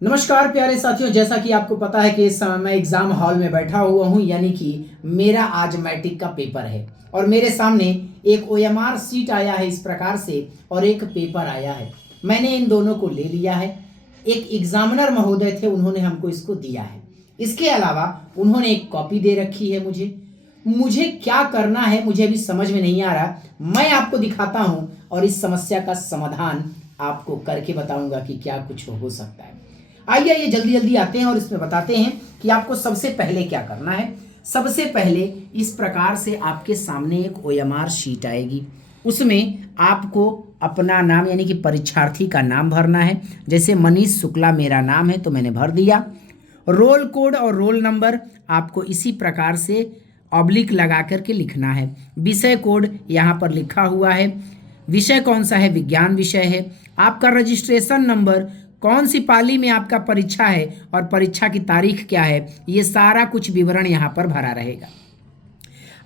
नमस्कार प्यारे साथियों, जैसा कि आपको पता है कि इस समय मैं एग्जाम हॉल में बैठा हुआ हूं, यानी कि मेरा आज मैट्रिक का पेपर है और मेरे सामने एक ओएमआर सीट आया है इस प्रकार से और एक पेपर आया है। मैंने इन दोनों को ले लिया है। एक एग्जामिनर महोदय थे, उन्होंने हमको इसको दिया है। इसके अलावा उन्होंने एक कॉपी दे रखी है। मुझे क्या करना है मुझे अभी समझ में नहीं आ रहा। मैं आपको दिखाता हूं और इस समस्या का समाधान आपको करके बताऊंगा कि क्या कुछ हो सकता है। आइए जल्दी जल्दी आते हैं और इसमें बताते हैं कि आपको सबसे पहले क्या करना है। सबसे पहले इस प्रकार से आपके सामने एक ओएमआर शीट आएगी, उसमें आपको अपना नाम यानी कि परीक्षार्थी का नाम भरना है। जैसे मनीष शुक्ला मेरा नाम है तो मैंने भर दिया। रोल कोड और रोल नंबर आपको इसी प्रकार से ऑब्लिक लगा करके लिखना है। विषय कोड यहाँ पर लिखा हुआ है। विषय कौन सा है? विज्ञान विषय है। आपका रजिस्ट्रेशन नंबर, कौन सी पाली में आपका परीक्षा है और परीक्षा की तारीख क्या है, ये सारा कुछ विवरण यहाँ पर भरा रहेगा।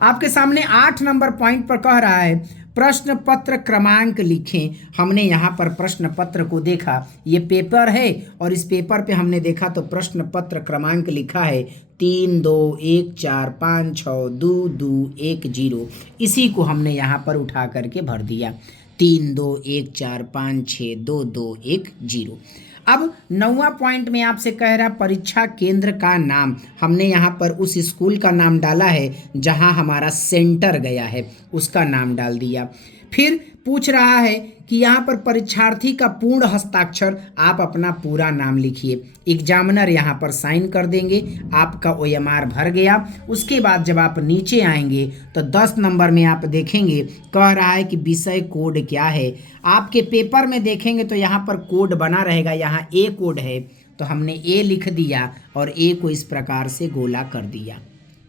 आपके सामने 8 नंबर पॉइंट पर कह रहा है प्रश्न पत्र क्रमांक लिखें। हमने यहाँ पर प्रश्न पत्र को देखा, ये पेपर है और इस पेपर पे हमने देखा तो प्रश्न पत्र क्रमांक लिखा है 3 2 1 4 5 6 2 2 1 0। इसी को हमने यहाँ पर उठा करके भर दिया 3 2 1 4 5 6 2 2 1 0। अब 9वां पॉइंट में आपसे कह रहा परीक्षा केंद्र का नाम। हमने यहाँ पर उस स्कूल का नाम डाला है जहाँ हमारा सेंटर गया है, उसका नाम डाल दिया। फिर पूछ रहा है कि यहाँ पर परीक्षार्थी का पूर्ण हस्ताक्षर, आप अपना पूरा नाम लिखिए। एग्जामिनर यहाँ पर साइन कर देंगे, आपका ओएमआर भर गया। उसके बाद जब आप नीचे आएंगे तो 10 नंबर में आप देखेंगे कह रहा है कि विषय कोड क्या है। आपके पेपर में देखेंगे तो यहाँ पर कोड बना रहेगा, यहाँ ए कोड है तो हमने ए लिख दिया और ए को इस प्रकार से गोला कर दिया।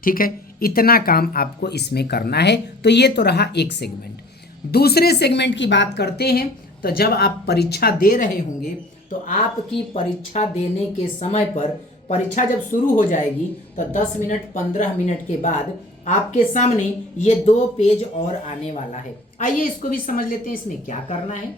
ठीक है, इतना काम आपको इसमें करना है। तो ये तो रहा एक सेगमेंट। दूसरे सेगमेंट की बात करते हैं तो जब आप परीक्षा दे रहे होंगे तो आपकी परीक्षा देने के समय पर, परीक्षा जब शुरू हो जाएगी तो 10 मिनट 15 मिनट के बाद आपके सामने ये 2 पेज और आने वाला है। आइए इसको भी समझ लेते हैं, इसमें क्या करना है।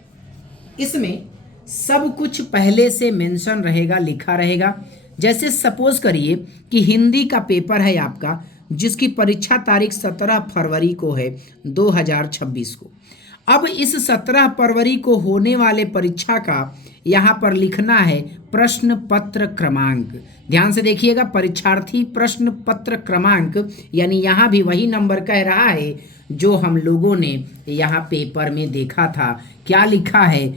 इसमें सब कुछ पहले से मेंशन रहेगा, लिखा रहेगा। जैसे सपोज करिए कि हिंदी का पेपर है आपका, जिसकी परीक्षा तारीख 17 फरवरी को है 2026 को। अब इस 17 फरवरी को होने वाले परीक्षा का यहाँ पर लिखना है प्रश्न पत्र क्रमांक। ध्यान से देखिएगा, परीक्षार्थी प्रश्न पत्र क्रमांक, यानी यहाँ भी वही नंबर कह रहा है जो हम लोगों ने यहाँ पेपर में देखा था। क्या लिखा है?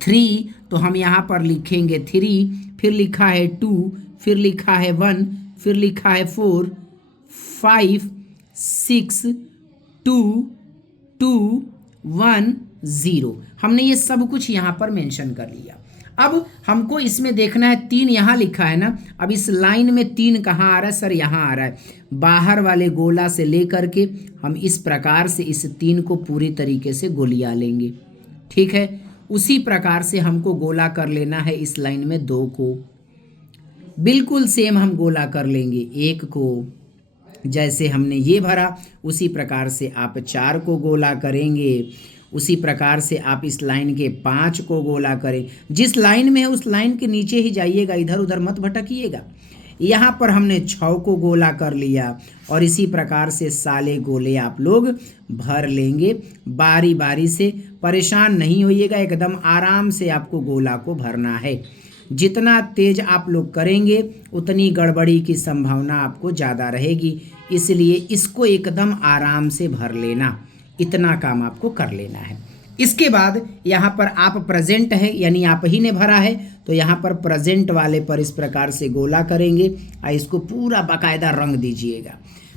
3, तो हम यहाँ पर लिखेंगे 3, फिर लिखा है 2, फिर लिखा है 1, फिर लिखा है 4 5 6 2 2 1 0। हमने ये सब कुछ यहाँ पर मेंशन कर लिया। अब हमको इसमें देखना है 3 यहाँ लिखा है ना, अब इस लाइन में 3 कहाँ आ रहा है सर? यहाँ आ रहा है। बाहर वाले गोला से लेकर के हम इस प्रकार से इस 3 को पूरी तरीके से गोलिया लेंगे। ठीक है, उसी प्रकार से हमको गोला कर लेना है इस लाइन में 2 को, बिल्कुल सेम हम गोला कर लेंगे 1 को। जैसे हमने ये भरा उसी प्रकार से आप 4 को गोला करेंगे। उसी प्रकार से आप इस लाइन के 5 को गोला करें। जिस लाइन में है उस लाइन के नीचे ही जाइएगा, इधर उधर मत भटकिएगा। यहाँ पर हमने 6 को गोला कर लिया और इसी प्रकार से साले गोले आप लोग भर लेंगे। बारी बारी से, परेशान नहीं होइएगा, एकदम आराम से आपको गोला को भरना है। जितना तेज आप लोग करेंगे उतनी गड़बड़ी की संभावना आपको ज़्यादा रहेगी, इसलिए इसको एकदम आराम से भर लेना। इतना काम आपको कर लेना है। इसके बाद यहाँ पर आप प्रेजेंट है, यानी आप ही ने भरा है तो यहाँ पर प्रेजेंट वाले पर इस प्रकार से गोला करेंगे और इसको पूरा बाकायदा रंग दीजिएगा।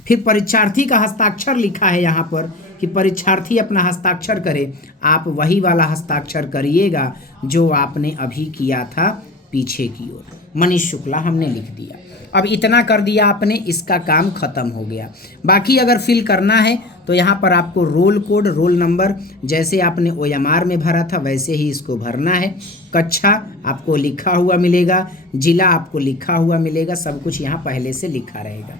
फिर परीक्षार्थी का हस्ताक्षर लिखा है यहाँ पर कि परीक्षार्थी अपना हस्ताक्षर करे। आप वही वाला हस्ताक्षर करिएगा जो आपने अभी किया था पीछे की ओर। मनीष शुक्ला हमने लिख दिया। अब इतना कर दिया आपने, इसका काम खत्म हो गया। बाकी अगर फिल करना है तो यहाँ पर आपको रोल कोड, रोल नंबर जैसे आपने ओएमआर में भरा था वैसे ही इसको भरना है। कक्षा आपको लिखा हुआ मिलेगा, जिला आपको लिखा हुआ मिलेगा, सब कुछ यहाँ पहले से लिखा रहेगा।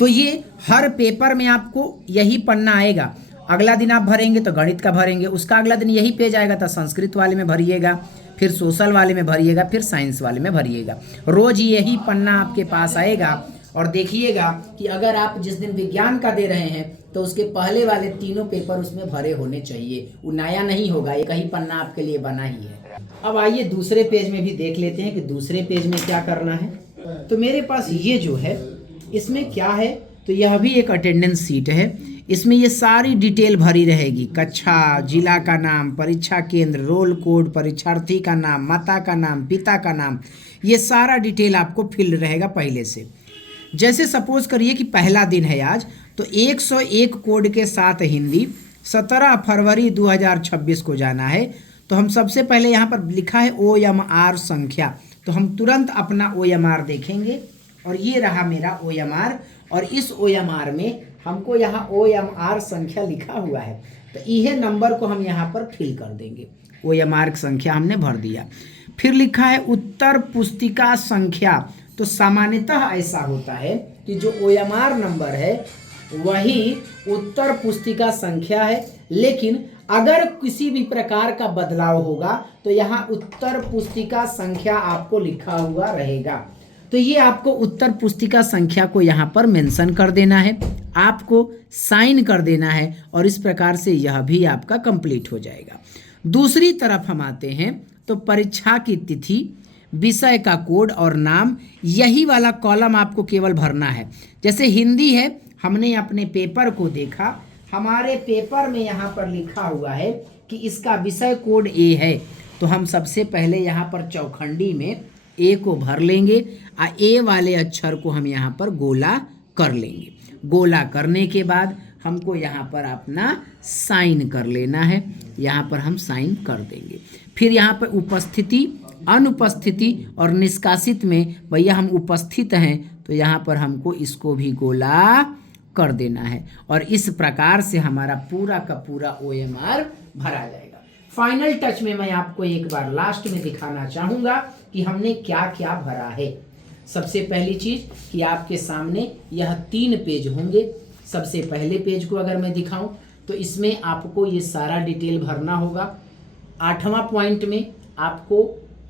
तो ये हर पेपर में आपको यही पन्ना आएगा। अगला दिन आप भरेंगे तो गणित का भरेंगे, उसका अगला दिन यही पेज आएगा तो संस्कृत वाले में भरिएगा, फिर सोशल वाले में भरिएगा, फिर साइंस वाले में भरिएगा। रोज यही पन्ना आपके पास आएगा और देखिएगा कि अगर आप जिस दिन विज्ञान का दे रहे हैं तो उसके पहले वाले तीनों पेपर उसमें भरे होने चाहिए, वो नया नहीं होगा, एक ही पन्ना आपके लिए बना ही है। अब आइए दूसरे पेज में भी देख लेते हैं कि दूसरे पेज में क्या करना है। तो मेरे पास ये जो है इसमें क्या है, तो यह भी एक अटेंडेंस सीट है। इसमें ये सारी डिटेल भरी रहेगी, कक्षा, जिला का नाम, परीक्षा केंद्र, रोल कोड, परीक्षार्थी का नाम, माता का नाम, पिता का नाम, ये सारा डिटेल आपको फिल रहेगा पहले से। जैसे सपोज करिए कि पहला दिन है आज, तो 101 कोड के साथ हिंदी 17 फरवरी 2026 को जाना है। तो हम सबसे पहले यहाँ पर लिखा है OMR संख्या, तो हम तुरंत अपना OMR देखेंगे और ये रहा मेरा OMR, और इस OMR में हमको यहाँ OMR संख्या लिखा हुआ है, तो यह नंबर को हम यहाँ पर फिल कर देंगे। OMR संख्या हमने भर दिया। फिर लिखा है उत्तर पुस्तिका संख्या, तो सामान्यतः ऐसा होता है कि जो OMR नंबर है वही उत्तर पुस्तिका संख्या है, लेकिन अगर किसी भी प्रकार का बदलाव होगा तो यहाँ उत्तर पुस्तिका संख्या आपको लिखा हुआ रहेगा। तो ये आपको उत्तर पुस्तिका संख्या को यहाँ पर मेंशन कर देना है, आपको साइन कर देना है, और इस प्रकार से यह भी आपका कंप्लीट हो जाएगा। दूसरी तरफ हम आते हैं तो परीक्षा की तिथि, विषय का कोड और नाम, यही वाला कॉलम आपको केवल भरना है। जैसे हिंदी है, हमने अपने पेपर को देखा, हमारे पेपर में यहाँ पर लिखा हुआ है कि इसका विषय कोड ए है, तो हम सबसे पहले यहाँ पर चौखंडी में ए को भर लेंगे, ए वाले अक्षर को हम यहाँ पर गोला कर लेंगे। गोला करने के बाद हमको यहाँ पर अपना साइन कर लेना है, यहाँ पर हम साइन कर देंगे। फिर यहाँ पर उपस्थिति, अनुपस्थिति और निष्कासित में भैया हम उपस्थित हैं, तो यहाँ पर हमको इसको भी गोला कर देना है, और इस प्रकार से हमारा पूरा का पूरा OMR भरा जाएगा। फाइनल टच में मैं आपको एक बार लास्ट में दिखाना चाहूँगा कि हमने क्या क्या भरा है। सबसे पहली चीज़ कि आपके सामने यह 3 पेज होंगे। सबसे पहले पेज को अगर मैं दिखाऊं तो इसमें आपको ये सारा डिटेल भरना होगा। 8वां पॉइंट में आपको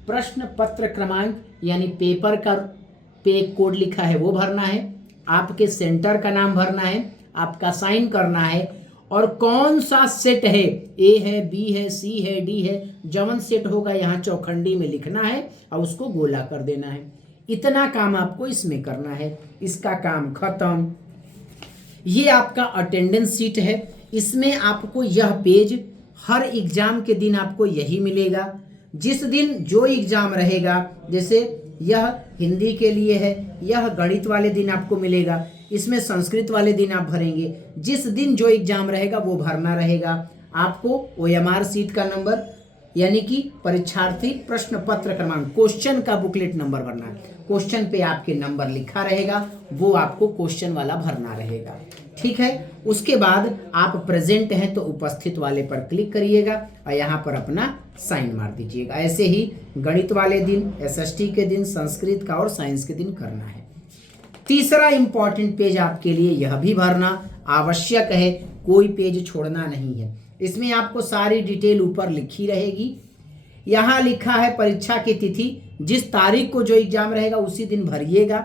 प्रश्न पत्र क्रमांक यानी पेपर का पे कोड लिखा है वो भरना है, आपके सेंटर का नाम भरना है, आपका साइन करना है, और कौन सा सेट है, ए है, बी है, सी है, डी है, जवन सेट होगा यहाँ चौखंडी में लिखना है और उसको गोला कर देना है। इतना काम आपको इसमें करना है, इसका काम खत्म। ये आपका अटेंडेंस शीट है, इसमें आपको यह पेज हर एग्जाम के दिन आपको यही मिलेगा। जिस दिन जो एग्जाम रहेगा, जैसे यह हिंदी के लिए है, यह गणित वाले दिन आपको मिलेगा, इसमें संस्कृत वाले दिन आप भरेंगे। जिस दिन जो एग्जाम रहेगा वो भरना रहेगा। आपको OMR सीट का नंबर यानी कि परीक्षार्थी प्रश्न पत्र क्रमांक, क्वेश्चन का बुकलेट नंबर भरना है। क्वेश्चन पे आपके नंबर लिखा रहेगा, वो आपको क्वेश्चन वाला भरना रहेगा। ठीक है, उसके बाद आप प्रेजेंट हैं तो उपस्थित वाले पर क्लिक करिएगा और यहाँ पर अपना साइन मार दीजिएगा। ऐसे ही गणित वाले दिन, SST के दिन, संस्कृत का और साइंस के दिन करना है। तीसरा इंपॉर्टेंट पेज आपके लिए यह भी भरना आवश्यक है, कोई पेज छोड़ना नहीं है। इसमें आपको सारी डिटेल ऊपर लिखी रहेगी। यहाँ लिखा है परीक्षा की तिथि, जिस तारीख को जो एग्जाम रहेगा उसी दिन भरिएगा।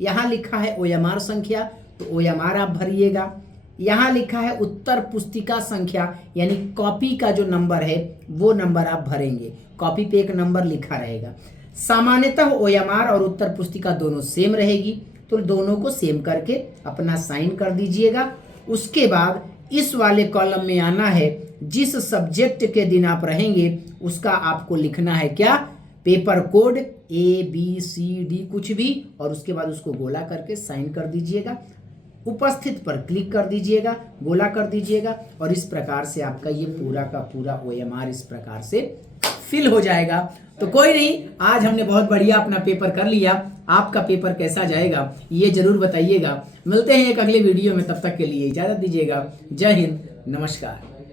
यहाँ लिखा है OMR संख्या, तो OMR आप भरिएगा। यहाँ लिखा है उत्तर पुस्तिका संख्या यानी कॉपी का जो नंबर है वो नंबर आप भरेंगे, कॉपी पे एक नंबर लिखा रहेगा। सामान्यतः OMR और उत्तर पुस्तिका दोनों सेम रहेगी, तो दोनों को सेम करके अपना साइन कर दीजिएगा। उसके बाद इस वाले कॉलम में आना है, जिस सब्जेक्ट के दिन आप रहेंगे उसका आपको लिखना है क्या, पेपर कोड ABCD कुछ भी, और उसके बाद उसको गोला करके साइन कर दीजिएगा। उपस्थित पर क्लिक कर दीजिएगा, गोला कर दीजिएगा, और इस प्रकार से आपका ये पूरा का पूरा OMR इस प्रकार से फिल हो जाएगा। तो कोई नहीं, आज हमने बहुत बढ़िया अपना पेपर कर लिया। आपका पेपर कैसा जाएगा ये जरूर बताइएगा। मिलते हैं एक अगले वीडियो में, तब तक के लिए इजाजत दीजिएगा। जय हिंद, नमस्कार।